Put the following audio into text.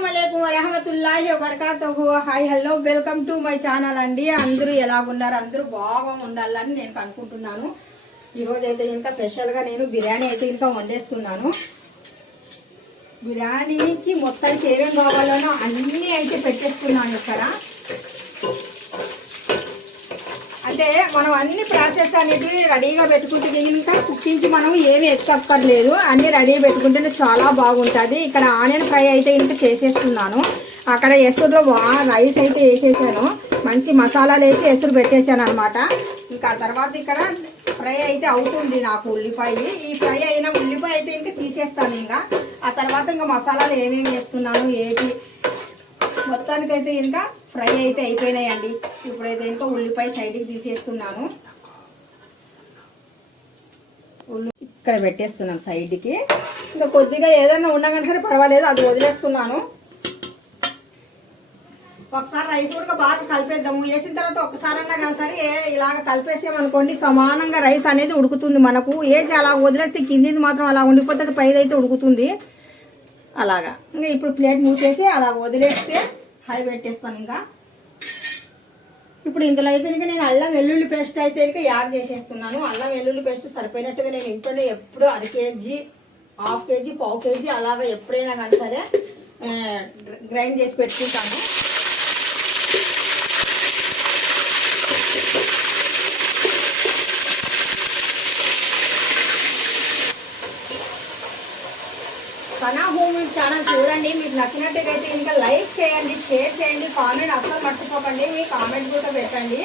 అస్సలాముఅలైకుం వరహమతుల్లాహి వబరకాతుహు. Hi hello welcome to my channel అండి. అందరూ ఎలాగున్నారు? అందరూ బాగా ఉండాలని నేను అనుకుంటున్నాను. ఈరోజు అయితే ఇంకా స్పెషల్గా నేను బిర్యానీ అయితే ఇంకా వండేస్తున్నాను. బిర్యానీకి మొత్తానికి ఏమేమి కావాలనో అన్నీ అయితే పెట్టేస్తున్నాను ఇక్కడ. అంటే మనం అన్ని ప్రాసెస్ అనేది రెడీగా పెట్టుకుంటే ఇంకా కుకింగ్కి మనం ఏమి ఎక్కక్కర్లేదు, అన్నీ రెడీ పెట్టుకుంటే చాలా బాగుంటుంది. ఇక్కడ ఆనియన్ ఫ్రై అయితే ఇంకా చేసేస్తున్నాను. అక్కడ ఎసురులో రైస్ అయితే వేసేసాను, మంచి మసాలాలు వేసి ఎసురు పెట్టేశాను అనమాట. ఇంకా తర్వాత ఇక్కడ ఫ్రై అయితే అవుతుంది నాకు ఉల్లిపాయ. ఈ ఫ్రై అయిన ఉల్లిపాయ అయితే ఇంకా తీసేస్తాను. ఇంకా ఆ తర్వాత ఇంకా మసాలాలు ఏమేమి వేస్తున్నాను ఏంటి మొత్తానికైతే ఇంకా ఫ్రై అయితే అయిపోయినాయండి. ఇప్పుడైతే ఇంకా ఉల్లిపాయ సైడ్కి తీసేస్తున్నాను. ఇక్కడ పెట్టేస్తున్నాను సైడ్కి. ఇంకా కొద్దిగా ఏదైనా ఉన్నా కానీ సరే పర్వాలేదు, అది వదిలేస్తున్నాను. ఒకసారి రైస్ కూడా బాగా కలిపేద్దాము. వేసిన తర్వాత ఒకసారి అన్నా కానీ సరే ఇలాగ కలిపేసామనుకోండి సమానంగా రైస్ అనేది ఉడుకుతుంది. మనకు వేసి అలా వదిలేస్తే కిందిది మాత్రం అలా ఉండిపోతుంది, పైదైతే ఉడుకుతుంది అలాగా. ఇంకా ఇప్పుడు ప్లేట్ మూసేసి అలా వదిలేస్తే హై పెట్టేస్తాను. ఇంకా ఇప్పుడు ఇందులో అయితే ఇంకా నేను అల్లం వెల్లుల్లి పేస్ట్ అయితే ఇంకా యాడ్ చేసేస్తున్నాను. అల్లం వెల్లుల్లి పేస్ట్ సరిపోయినట్టుగా నేను ఇంట్లోనే ఎప్పుడు 1/2 కేజీ 1/2 కేజీ 1/4 కేజీ అలాగా ఎప్పుడైనా కానీ సరే గ్రైండ్ చేసి పెట్టుకుంటాను. సనా హోమ్ ఛానల్ చూడండి. మీకు నచ్చినట్టుగా అయితే ఇంకా లైక్ చేయండి, షేర్ చేయండి, కామెంట్ అస్సలు మర్చిపోకండి. మీ కామెంట్ కూడా పెట్టండి.